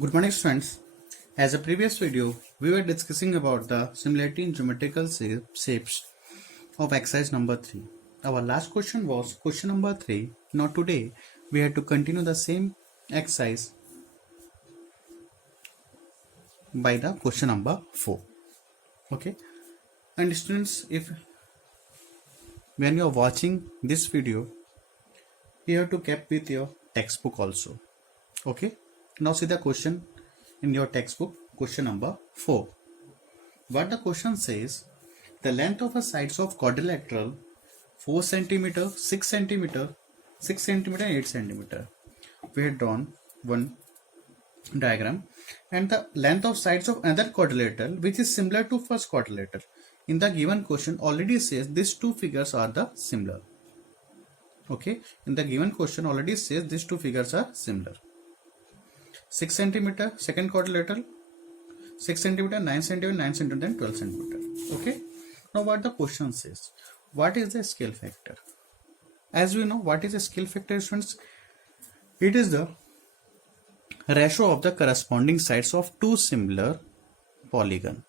Good morning, students. As a previous video, we were discussing about the similarity in geometrical shapes of exercise number 3. Our last question was question number 3. Now today, we had to continue the same exercise by the question number 4. Okay. And students, if when you are watching this video, you have to keep with your textbook also. Okay. Now see the question in your textbook, question number 4. What the question says, the length of a sides of quadrilateral 4 cm, 6 cm, 6 cm and 8 cm. We had drawn one diagram and the length of sides of another quadrilateral which is similar to first quadrilateral. In the given question already says these two figures are the similar. Okay, in the given question already says these two figures are similar. 6 cm second quadrilateral, 6 cm, 9 cm, 9 cm and 12 cm. Okay. Now what the question says, what is the scale factor? As we know, what is a scale factor, students? It is the ratio of the corresponding sides of two similar polygon.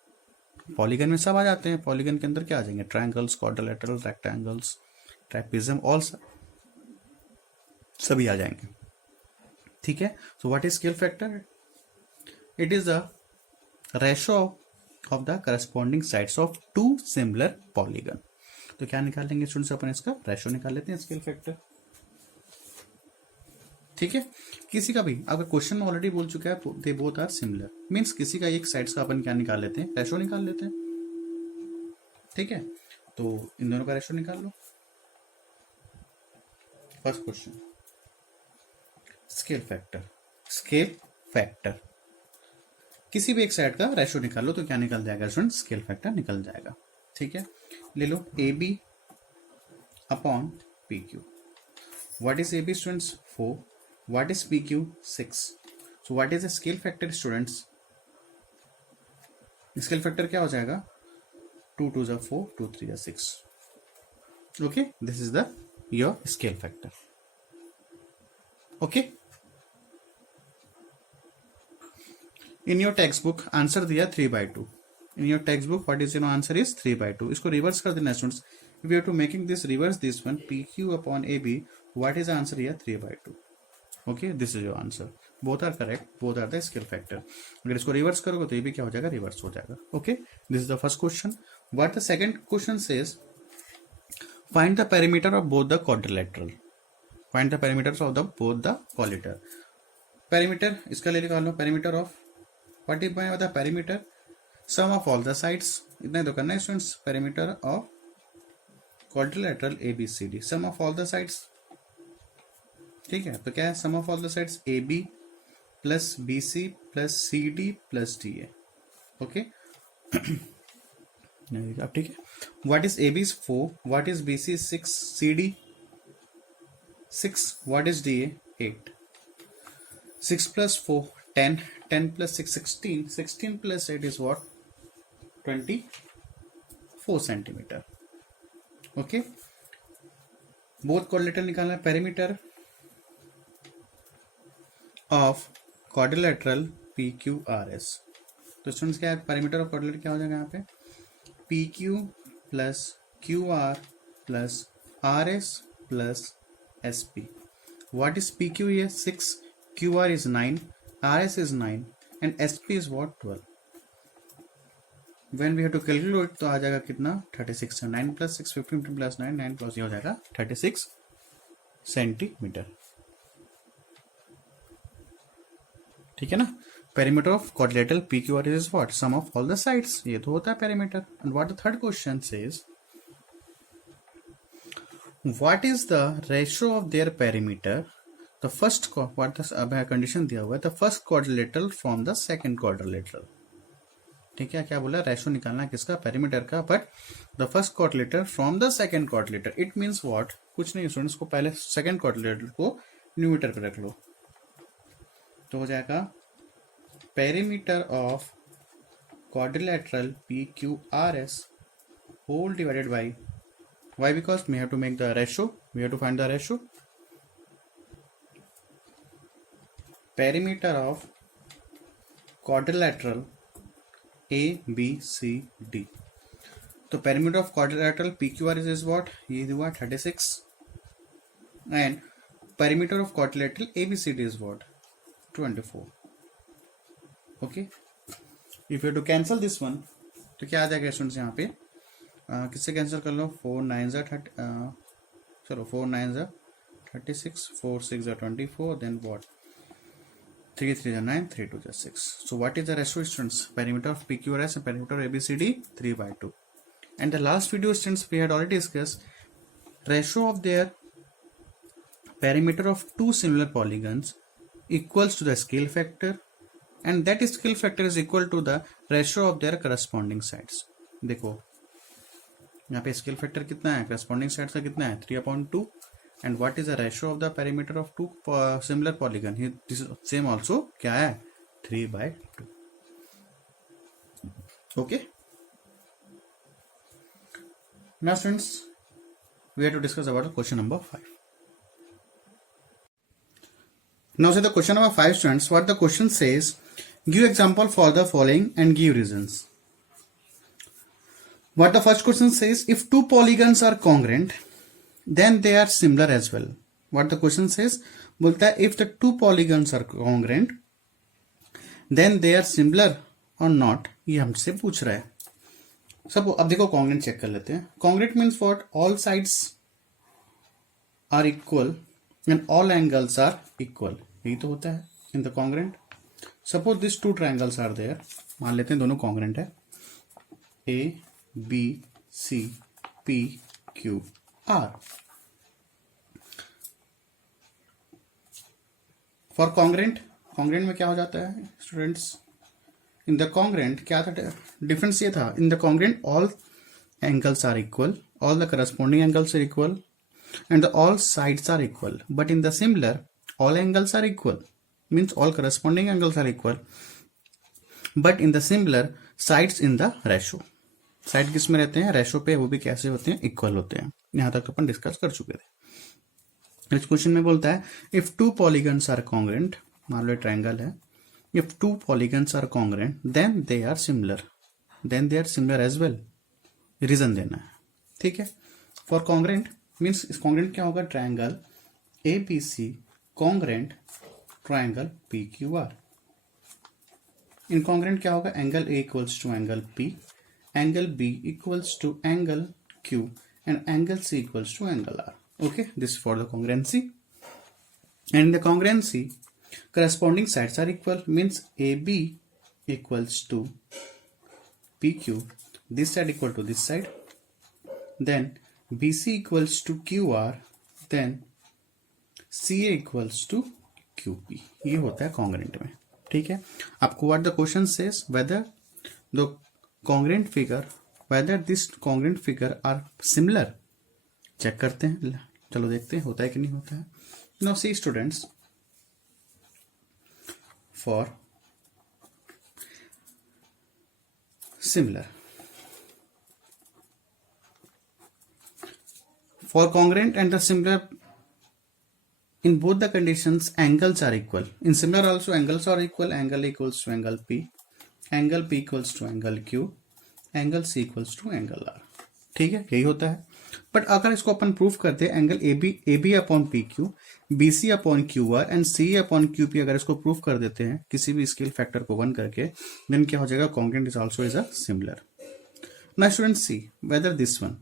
Polygon में सब आ जाते हैं. Polygon के अंदर क्या आ जाएंगे? Triangles, quadrilateral, rectangles, trapezium, all सभी आ जाएंगे. ठीक है. So what is scale factor? It is the ratio of the corresponding sides of two similar polygon. तो क्या निकाल लेंगे स्टूडेंट्स? अपन इसका रेशो निकाल लेते हैं, स्केल फैक्टर. ठीक है. किसी का भी अगर क्वेश्चन में ऑलरेडी बोल चुका है they both are similar, means किसी का एक साइड्स का अपन क्या निकाल लेते हैं? रेशो निकाल लेते हैं. ठीक है. तो इन दोनों का रेशो निकाल लो. First question, scale factor. Scale factor किसी भी एक साइड का रेशो निकाल लो तो क्या निकल जाएगा स्टूडेंट? स्केल फैक्टर निकल जाएगा. ठीक है. ले लो A B upon P Q. What is A B students? 4. What is P Q? 6. So what is the scale factor students? Scale factor क्या हो जाएगा? 2 2 4, 2 3 6. Okay, this is the your scale factor. Okay. In your text book answer दिया 3/2. In your text book what is your answer is 3/2. इसको reverse कर देना students. If you have to making this reverse this one, P Q upon A B, what is answer here? 3/2. Okay, this is your answer. Both are correct, both are the scale factor. अगर इसको reverse करोगे तो ये भी क्या हो जाएगा? Reverse हो जाएगा. Okay, this is the first question. What the second question says, find the perimeter of both the quadrilateral. Find the perimeter of the both the quadrilateral. Perimeter इसका ले निकालो. Perimeter of what is by the perimeter? Sum of all the sides. इतना तो करना है students. Perimeter of quadrilateral A B C D, sum of all the sides. ठीक है. तो क्या है sum of all the sides? A B plus B C plus C D plus D A. Okay. अब ठीक है. What is A B? 4. What is B C? 6. C D 6. What is D A? 8. 6 plus 4 10. 10 plus 6 16. 16 plus 8 is what? 24 centimeter. Okay. Both quadrilateral निकालना है. Perimeter of quadrilateral P Q R S. तो students क्या है? Perimeter of quadrilateral क्या हो जाएगा यहाँ पे? P Q plus Q R plus R S plus S P. What is P Q? ये 6, Q R is 9, RS is 9 and SP is what? 12. When we have to calculate तो आ जाएगा कितना? 36. 9 plus 6 15 plus 9 9 plus ये हो जाएगा 36 centimetre. ठीक है ना. Perimeter of quadrilateral PQR is what? Sum of all the sides. ये तो होता है perimeter. And what the third question says, what is the ratio of their perimeter? The first what the condition दिया हुआ है, the first quadrilateral from the second quadrilateral. ठीक है. क्या बोला? रेशो निकालना किसका? पेरीमीटर का. But the first quadrilateral from the second quadrilateral. It means what? कुछ नहीं स्टूडेंट्स को पहले सेकंड क्वाड्रिलेटरल को न्यूमीटर पे रख लो तो हो जाएगा perimeter of quadrilateral P Q R S whole divided by y, because we have to make the ratio, we have to find the ratio. perimeter of quadrilateral ABCD. तो perimeter of quadrilateral PQR is what? ये हुआ 36 and perimeter of quadrilateral ABCD is what? 24. Okay. If you have to cancel this one, तो क्या आ जाएगा students यहाँ पे? किससे cancel कर लो? 4 9 चलो 4 9 36, 4 6 24, then what? 3 3 9, 3 2 6. So what is the ratio, students? Perimeter of PQRS and perimeter of ABCD 3/2. And the last video, students, we had already discussed ratio of their perimeter of two similar polygons equals to the scale factor, and that scale factor is equal to the ratio of their corresponding sides. देखो यहाँ पे scale factor कितना है, corresponding side का कितना है, 3/2. And what is the ratio of the perimeter of two similar polygon? This same also क्या है, 3/2. Okay. Now students, we have to discuss about the question number 5. Now see the question number 5, students. What the question says, give example for the following and give reasons. What the first question says, if two polygons are congruent, then they are similar as well. What the question says, बोलता है if the two polygons are congruent, then they are similar or not. ये हमसे पूछ रहा है. सब अब देखो congruent चेक कर लेते हैं. Congruent means what? All sides are equal and all angles are equal. यही तो होता है in the congruent. Suppose these two triangles are there. मान लेते हैं दोनों congruent है. A B C P Q R. For congruent में क्या हो जाता है स्टूडेंट्स? इन द congruent क्या था डिफरेंस? ये था in the congruent all angles are equal, all the corresponding angles are equal, and all sides are equal. But in the similar, all angles are equal, means all corresponding angles are equal, but in the similar, sides in the ratio. Side किस में रहते हैं? Ratio पे. वो भी कैसे होते हैं? इक्वल होते हैं. यहां तक अपन डिस्कस कर चुके थे. इस क्वेश्चन में बोलता है if two polygons are congruent, मान लो ट्रायंगल है, if two polygons are congruent then they are similar, then they are similar as well. Reason देना है. ठीक है. फॉर कॉन्ग्रेंट मीन्स इस कॉन्ग्रेंट क्या होगा? Triangle A B C congruent triangle P Q R. In congruent क्या होगा? Angle A equals to angle P, angle B equals to angle Q, and angle C equals to angle R. Okay, this is for the congruency. And in the congruency, corresponding sides are equal, means AB equals to PQ, this side equal to this side, then BC equals to QR, then CA equals to QP. ये होता है congruent में. ठीक है. आपको what the question says, whether the congruent figure, whether this congruent figure are similar. Check करते हैं. चलो देखते हैं होता है कि नहीं होता है. Now see students, for similar, for congruent and the similar, in both the conditions angles are equal. In similar also angles are equal. Angle equals to angle P, angle P equals to angle Q, angle C equals to angle R. ठीक है, यही होता है. But अगर इसको अपन proof करते हैं angle A B upon P Q, B C upon Q R and C upon Q P, अगर इसको प्रूफ कर देते हैं किसी भी स्केल फैक्टर को 1 करके, देन क्या हो जाएगा? Congruent is also is a similar. Now student see whether this one,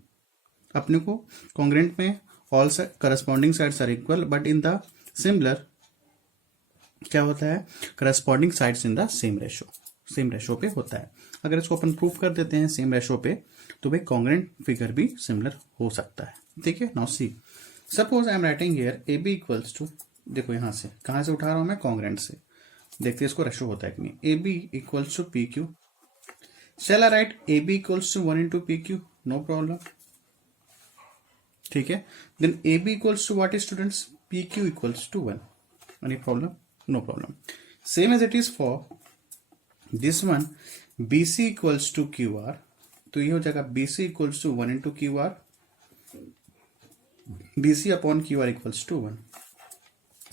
अपने को कॉन्ग्रुएंट में all corresponding sides are equal, but in the similar क्या होता है? Corresponding sides in the same ratio, same ratio पे होता है. अगर इसको अपन प्रूफ कर देते हैं सेम रेशो पे, तो भाई कॉन्ग्रुएंट फिगर भी सिमिलर हो सकता है. ठीक है. Now see suppose I am writing here A B equals to, देखो यहां से कहां से उठा रहा हूं मैं? कॉन्ग्रुएंट से. देखते हैं इसको रेशो होता है कि नहीं. A B equals to P Q. Shall I write A B equals to 1 into P Q? No problem. ठीक है. Then A B equals to what is students? P Q equals to 1. Any problem? No problem. Same as it is for this one, BC equals to QR, तो ये हो जाएगा BC equals to 1 into QR, BC upon QR equals to 1.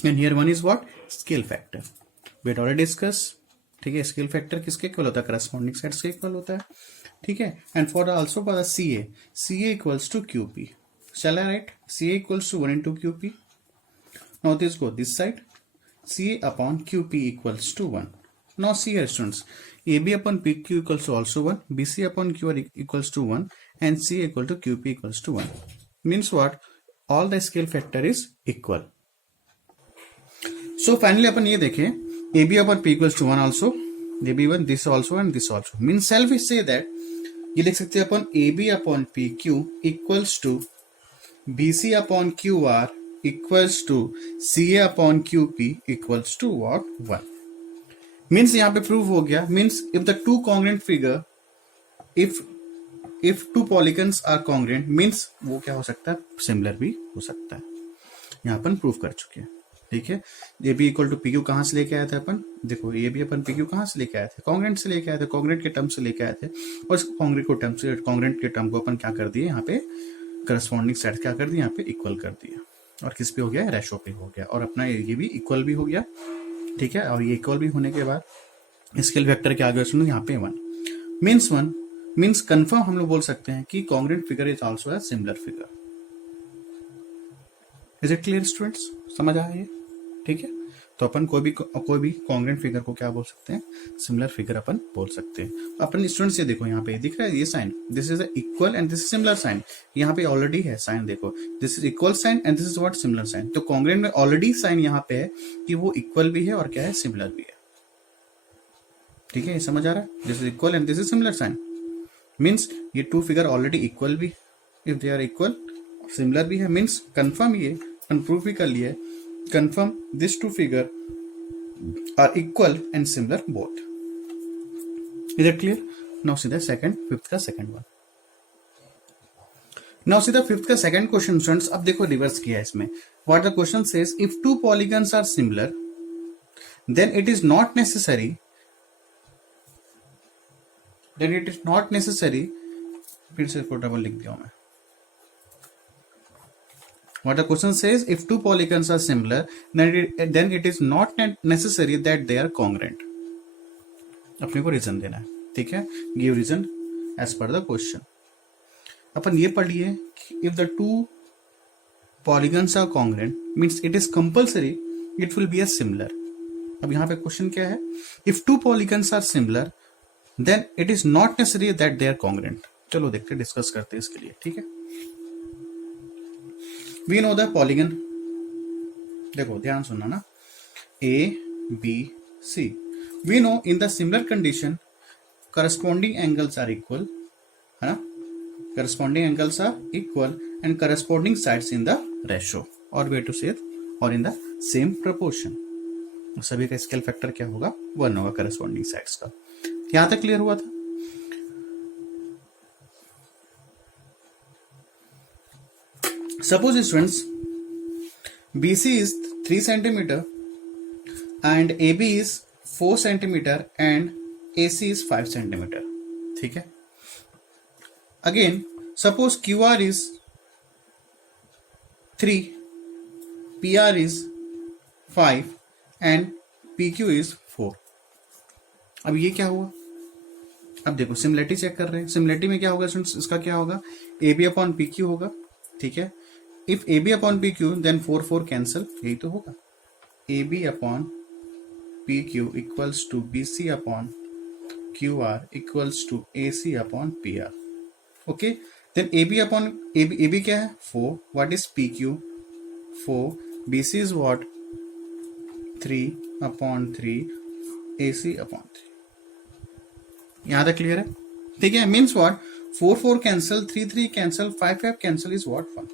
And here 1 is what? Scale factor. We had already discuss. ठीक है, scale factor किसके equal होता है, corresponding sides के इक्वल होता है, ठीक है। And for also for the C A equals to Q P, shall I write CA equals to 1 into QP? Now this go this side, CA upon QP equals to 1. Now see here students, AB upon PQ equals to also 1, BC upon QR equals to 1 and CA equal to QP equals to 1. Means what? All the scale factor is equal. So finally अपन ये देखें, AB upon P equals to 1 also, AB1 this also and this also. Means shall we say that ये लिख सकते हैं अपन AB upon PQ equals to BC upon QR equals to CA upon QP equals to what? 1. Means यहाँ पे prove हो गया. Means if the two congruent figure, if two polygons are congruent, means वो क्या हो सकता है, सिमिलर भी हो सकता है. यहाँ अपन प्रूव कर चुके हैं, ठीक है. AB इक्वल टू PQ कहाँ से लेके आया था अपन, देखो AB अपन PQ कहाँ से लेके आए थे, कॉन्ग्रेंट से लेके आए थे, कॉन्ग्रेंट के टर्म से लेके आए थे. और कॉन्ग्रेंट के टर्म को अपन क्या कर दिए, यहाँ पे करस्पॉन्डिंग साइड क्या कर दिया, यहाँ पे इक्वल कर दिया. और किस पे हो गया, रेशो पे हो गया. और अपना ये भी इक्वल भी हो गया, ठीक है. और ये इक्वल भी होने के बाद स्केल वेक्टर क्या आ गया सुनो, यहाँ पे 1 मीन्स कंफर्म हम लोग बोल सकते हैं कि congruent figure is also a similar figure. Is it clear students, समझ आया ये, ठीक है. तो अपन कोई भी कॉन्ग्रेंट फिगर को क्या बोल सकते हैं, सिमिलर फिगर अपन बोल सकते हैं. अपन स्टूडेंट्स ये देखो, यहाँ पे दिख रहा है ये sign, this is equal and this is similar sign. यहाँ पे ऑलरेडी है साइन, देखो this is equal sign and this is what, similar sign. तो कॉन्ग्रेंट में ऑलरेडी साइन यहाँ पे है कि वो इक्वल भी है और क्या है, सिमिलर भी है, ठीक है. ये समझ आ रहा है, this is equal and this is similar sign. Means ये टू फिगर ऑलरेडी इक्वल भी, if they are equal similar भी है, मीन्स कन्फर्म ये प्रूफ भी कर लिया है, confirm these two figure are equal and similar both. Is that clear? Now see the fifth का second one. Now see the fifth का second question students. अब देखो रिवर्स किया है इसमें. What the question says, if two polygons are similar, then it is not necessary. फिर से इसको डबल लिख दिया हूं मैं. What the question says, if two polygons are similar, then it is not necessary that they are congruent. अपने को reason देना है, ठीक है. Give reason as per the question. अपन ये पढ़ लिए, if the two polygons are congruent, means it is compulsory it will be a similar. अब यहाँ पे क्वेश्चन क्या है, if two polygons are similar, then it is not necessary that they are congruent. चलो देखते डिस्कस करते हैं इसके लिए, ठीक है. We know the polygon, देखो ध्यान सुनना ना, A, B, C. We know in the similar condition corresponding angles are equal, है ना, corresponding angles are equal and corresponding sides in the ratio, or way to say it, or in the same proportion. सभी का scale factor क्या होगा, 1 होगा corresponding sides का. यहां तक क्लियर हुआ था. Suppose students, BC is 3 centimeter and AB is 4 centimeter and AC is 5 centimeter. ठीक है. Again, suppose QR is 3, PR is 5 and PQ is 4. अब ये क्या हुआ, अब देखो सिमिलरिटी चेक कर रहे हैं. सिमिलरिटी में क्या होगा स्टूडेंट्स, इसका क्या होगा, AB अपॉन PQ होगा, ठीक है. If AB upon PQ, then 4 cancel, यही तो होगा. AB upon PQ equals to BC upon QR equals to AC upon PR. Okay, then AB upon AB क्या है, 4. What is PQ? 4. BC is what? 3 upon 3. AC upon 3. यहाँ तक clear है, ठीक है. Means what? 4 cancel, 3 cancel, 5 cancel is what, 1.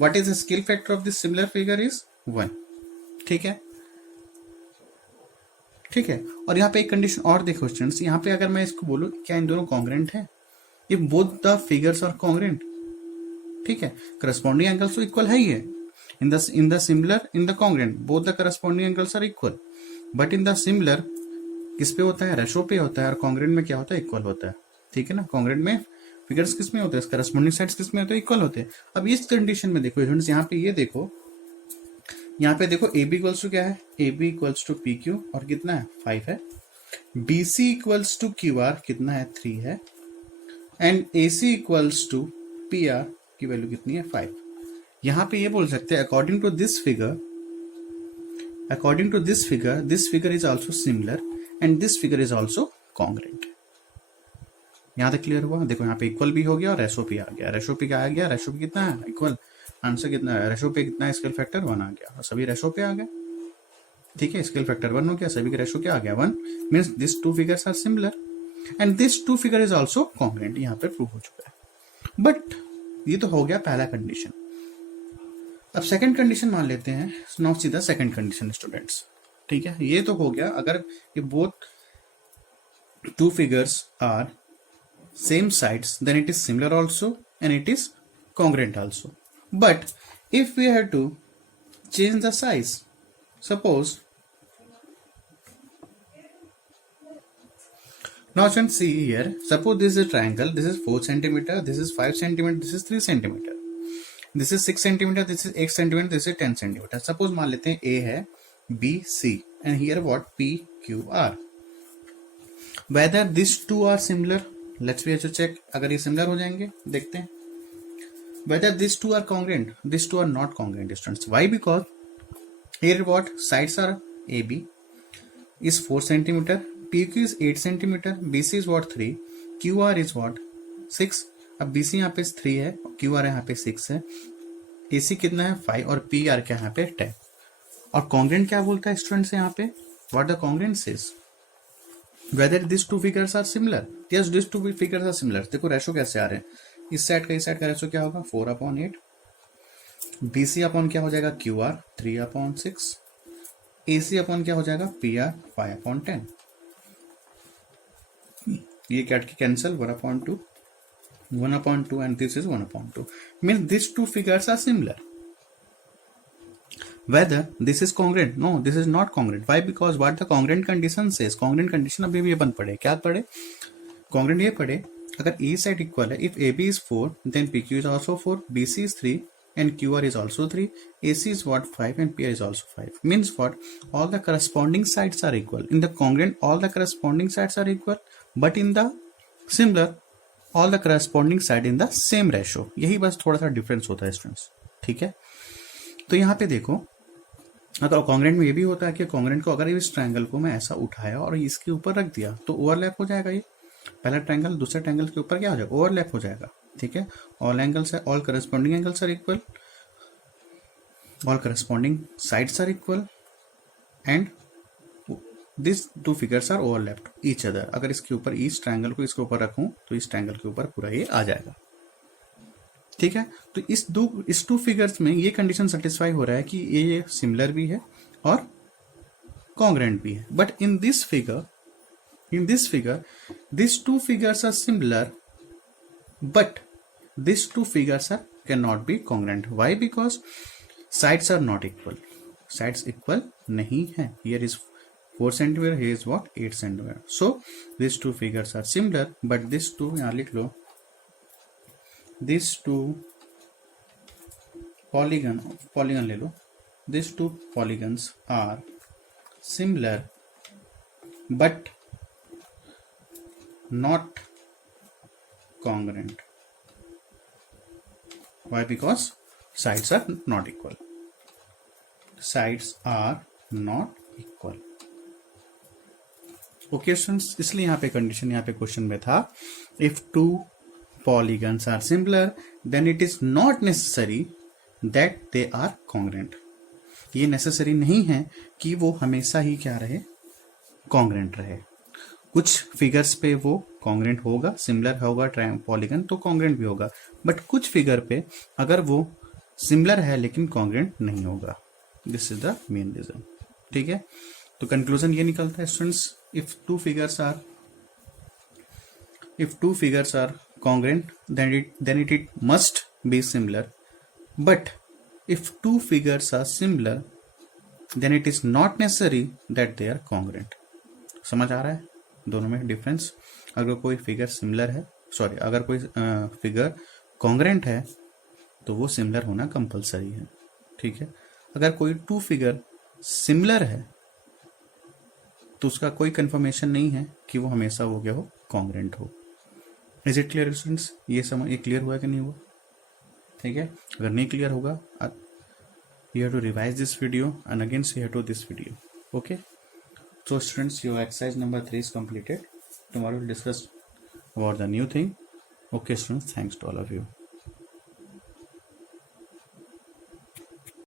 What is the scale factor of this similar figure is 1. ठीक है, ठीक है. और यहाँ पे एक कंडीशन और देखो स्टूडेंट्स, यहाँ पे अगर मैं इसको बोलूं क्या इन दोनों कॉन्ग्रेंट है, if both the figures are congruent, ठीक है, करस्पॉन्डिंग एंगल्स तो इक्वल है ही है. In the similar, in the congruent both the corresponding angles are equal. But in the similar किस पे होता है, रेशो पे होता है. और कॉन्ग्रेंट में क्या होता है, इक्वल होता है, ठीक है ना. कॉन्ग्रेंट में फिगर्स किस में होते हैं, करस्पॉन्डिंग साइड्स किस में होते हैं, इक्वल होते हैं. अब इस कंडीशन में देखो स्टूडेंट्स, यहाँ पे ये देखो, यहाँ पे देखो AB इक्वल्स टू क्या है, AB इक्वल्स टू PQ और कितना है, 5 है. BC इक्वल्स टू QR कितना है, 3 है, and AC equals to PR की वैल्यू कितनी है, 5। यहां पे ये बोल सकते हैं according to this figure this figure is also similar and this figure is also congruent. यहां तक क्लियर हुआ? देखो यहाँ पे इक्वल भी हो गया और रेशो भी आ गया। रेशो पे क्या आ गया, रेशो पे कितना है, इक्वल, आंसर कितना है, रेशो पे कितना है, स्केल फैक्टर 1 आ गया, और सभी रेशो पे आ गए। ठीक है, स्केल फैक्टर 1 हो गया, सभी के रेशो क्या आ गया, 1, means this two figures are similar and this two figure is also congruent. यहाँ पे प्रूव हो चुका है। बट ये तो हो गया पहला कंडीशन। अब सेकंड कंडीशन मान लेते हैं। नाउ सीधा सेकंड कंडीशन स्टूडेंट्स। ठीक है, ये तो हो गया अगर ये both two figures are same sides, then it is similar also and it is congruent also. But if we have to change the size, suppose now you can see here, suppose this is a triangle, this is 4 centimeter, this is 5 centimeter, this is 3 centimeter, this is 6 centimeter, this is 8 centimeter, this is 10 centimeter. Suppose मान लेते हैं A है B C and here what P Q R. Whether these two are similar, let's we have to check. अगर ये similar हो जाएंगे, देखते हैं whether these two are congruent, these two are not congruent students. Why? Because here what sides are AB is 4 centimeter, PQ is 8 centimeter, BC is what 3, QR is what 6। अब BC यहाँ पे 3 है, QR यहाँ पे 6 है, AC कितना है 5 और PR क्या यहाँ पे 10। और congruent क्या बोलता है स्टूडेंट्स यहाँ पे, what the congruent says whether these two figures are similar. Yes, these two figures are similar. देखो रेशो कैसे आ रहे हैं, इस साइड का रेशो क्या होगा 4/8, BC अपॉन क्या हो जाएगा QR 3/6, AC अपॉन क्या हो जाएगा PR 5/10। ये कैट की cancel 1/2 and this is 1/2 means these two figures are similar. Whether this is congruent, no, this is not congruent. Why? Because what the congruent condition says, congruent condition अभी भी अपन पढ़े, क्या पढ़े, congruent ये पढ़े अगर A side equal है, if AB is 4 then PQ is also 4, BC is 3 and QR is also 3, AC is what 5 and PR is also 5, means what all the corresponding sides are equal. In the congruent all the corresponding sides are equal, but in the similar all the corresponding side in the same ratio. यही बस थोड़ा सा difference होता है students. ठीक है, तो यहाँ पे देखो अगर कॉन्ग्रेंट में ये भी होता है कि कॉन्ग्रेंट को अगर इस ट्रायंगल को मैं ऐसा उठाया और इसके ऊपर रख दिया तो ओवरलैप हो जाएगा। ये पहला ट्रायंगल दूसरे ट्रायंगल के ऊपर क्या हो जाएगा, ओवरलैप हो जाएगा। ठीक है, ऑल एंगल्स है, all corresponding angles are equal, all corresponding sides are equal and this two figures are overlapped each other. अगर इसके ऊपर इस ट्रायंगल को इसके ऊपर रखूं तो इस ट्रायंगल के ऊपर पूरा ये आ जाएगा। ठीक है, तो इस टू फिगर्स में ये कंडीशन सेटिस्फाई हो रहा है कि ये सिमिलर भी है और कॉन्ग्रेंट भी है। But in this figure this two figures are similar but this two figures are can not be congruent. Why? Because sides are not equal, sides equal नहीं है। Here is 4 centimeter, here is what 8 centimeter. So these two figures are similar, but these two यहाँ लिख लो, these two polygon ले लो, these two polygons are similar but not congruent. Why? Because sides are not equal. Sides are not equal. Okay students, इसलिए यहाँ पे condition यहाँ पे question में था if two polygons are similar then it is not necessary that they are congruent. ये necessary नहीं है कि वो हमेशा ही क्या रहे, कॉन्ग्रेंट रहे। कुछ फिगर्स पे वो कॉन्ग्रेंट होगा, सिमिलर होगा पॉलीगन तो कॉन्ग्रेंट भी होगा, बट कुछ फिगर पे अगर वो सिमिलर है लेकिन कॉन्ग्रेंट नहीं होगा। This is the main reason. ठीक है, तो कंक्लूजन ये निकलता है students, if two figures are congruent then it must be similar, but if two figures are similar then it is not necessary that they are congruent. समझ आ रहा है दोनों में डिफरेंस? अगर कोई फिगर सिमिलर है, सॉरी अगर कोई फिगर कॉन्ग्रेंट है तो वो सिमिलर होना कंपलसरी है। ठीक है, अगर कोई टू फिगर सिमिलर है तो उसका कोई कंफर्मेशन नहीं है कि वो हमेशा हो गया हो कॉन्ग्रेंट हो। Is it clear students? ये क्लियर हुआ कि नहीं हुआ? ठीक है, अगर नहीं क्लियर होगा you have to revise this video and again say to this video. Okay, so students, your exercise number 3 is completed. Tomorrow we'll discuss about the new thing. Okay students, thanks to all of you.